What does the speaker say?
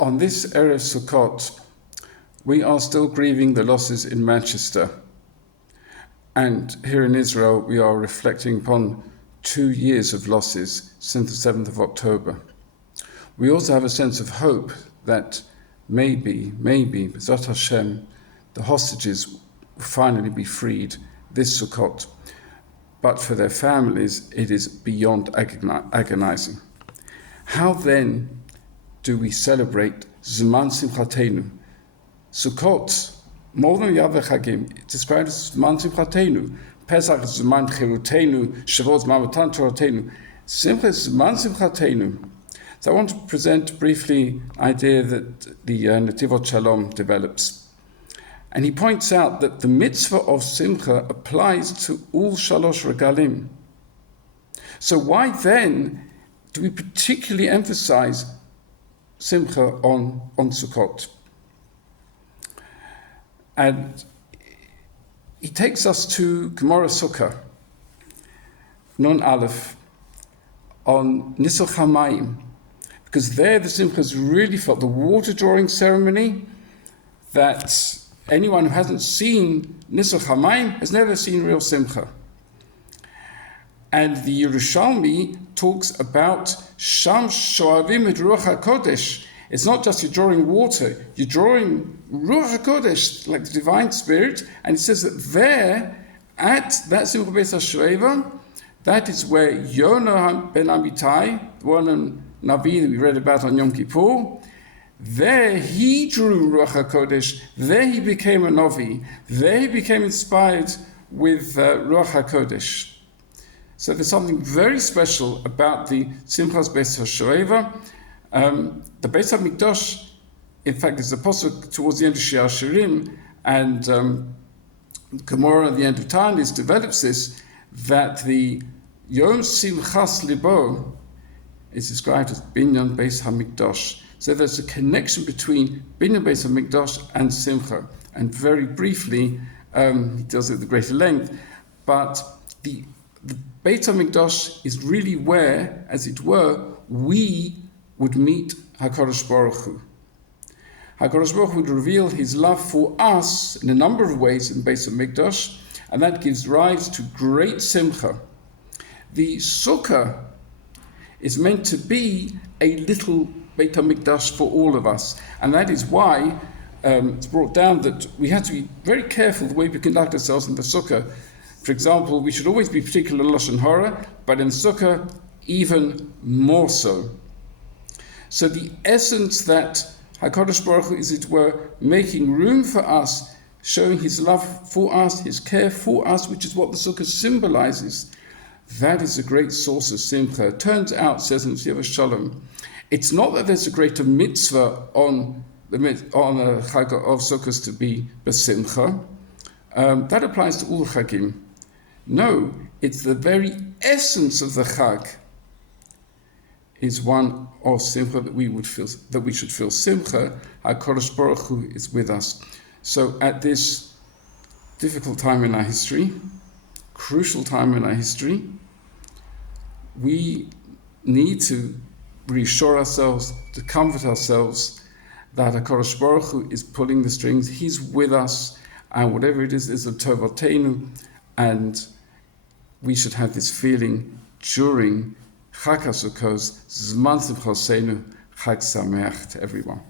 On this Erev Sukkot, we are still grieving the losses in Manchester. And here in Israel, we are reflecting upon 2 years of losses since the 7th of October. We also have a sense of hope that maybe, B'ezrat Hashem, the hostages will finally be freed this Sukkot. But for their families, it is beyond agonizing. How then do we celebrate Zman Simchatenu? Sukkot, more than the other Chagim, it's described as Zman Simchatenu. Pesach is Zman Chirutenu, Shavuot Zman Matan Toratenu. Simcha is Zman Simchatenu. So I want to present briefly an idea that the Netivot Shalom develops. And he points out that the mitzvah of Simcha applies to all Shalosh Regalim. So why then do we particularly emphasize Simcha on Sukkot? And he takes us to Gemara Sukkah, Nun Aleph, on Nisuch HaMayim, because there the Simcha is really felt. The water drawing ceremony, that anyone who hasn't seen Nisuch HaMayim has never seen real Simcha. And the Yerushalmi talks about Sham Shoavim et Ruach HaKodesh. It's not just you're drawing water, you're drawing Ruach HaKodesh, like the Divine Spirit, and it says that there, at that Simcha Beis HaShoeva, that is where Yonah ben Amitai, the one Navi that we read about on Yom Kippur, there he drew Ruach HaKodesh, there he became a Navi, there he became inspired with Ruach HaKodesh. So there's something very special about the Simchas Beis HaShoeva. The Beis HaMikdash, in fact, is a pasuk towards the end of Shir Shirim, and Gemara at the end of Tanis develops this, that the Yom Simchas Libo is described as Binyan Beis HaMikdash. So there's a connection between Binyan Beis HaMikdash and Simcha. And very briefly, he does it at greater length, but the Beit HaMikdash is really where, as it were, we would meet HaKadosh Baruch Hu. HaKadosh Baruch Hu would reveal his love for us in a number of ways in Beit HaMikdash, and that gives rise to great Simcha. The Sukkah is meant to be a little Beit HaMikdash for all of us, and that is why it's brought down that we have to be very careful the way we conduct ourselves in the Sukkah. For example, we should always be particular Lashon Hara, but in Sukkah, even more so. So the essence that HaKadosh Baruch Hu, as it were, making room for us, showing his love for us, his care for us, which is what the Sukkah symbolizes, that is a great source of Simcha. It turns out, says in Siyavah Shalom, it's not that there's a greater mitzvah on a Chag of Sukkot to be B'Simcha. That applies to all Chagim. No, it's the very essence of the Chag is one of Simcha, that we should feel Simcha. HaKadosh Baruch Hu is with us. So at this difficult time in our history, crucial time in our history, we need to reassure ourselves, to comfort ourselves that HaKadosh Baruch Hu is pulling the strings. He's with us, and whatever it is a Tovotenu, and we should have this feeling during Chag HaSukkos, Zman Simchosenu, Chag Sameach to everyone.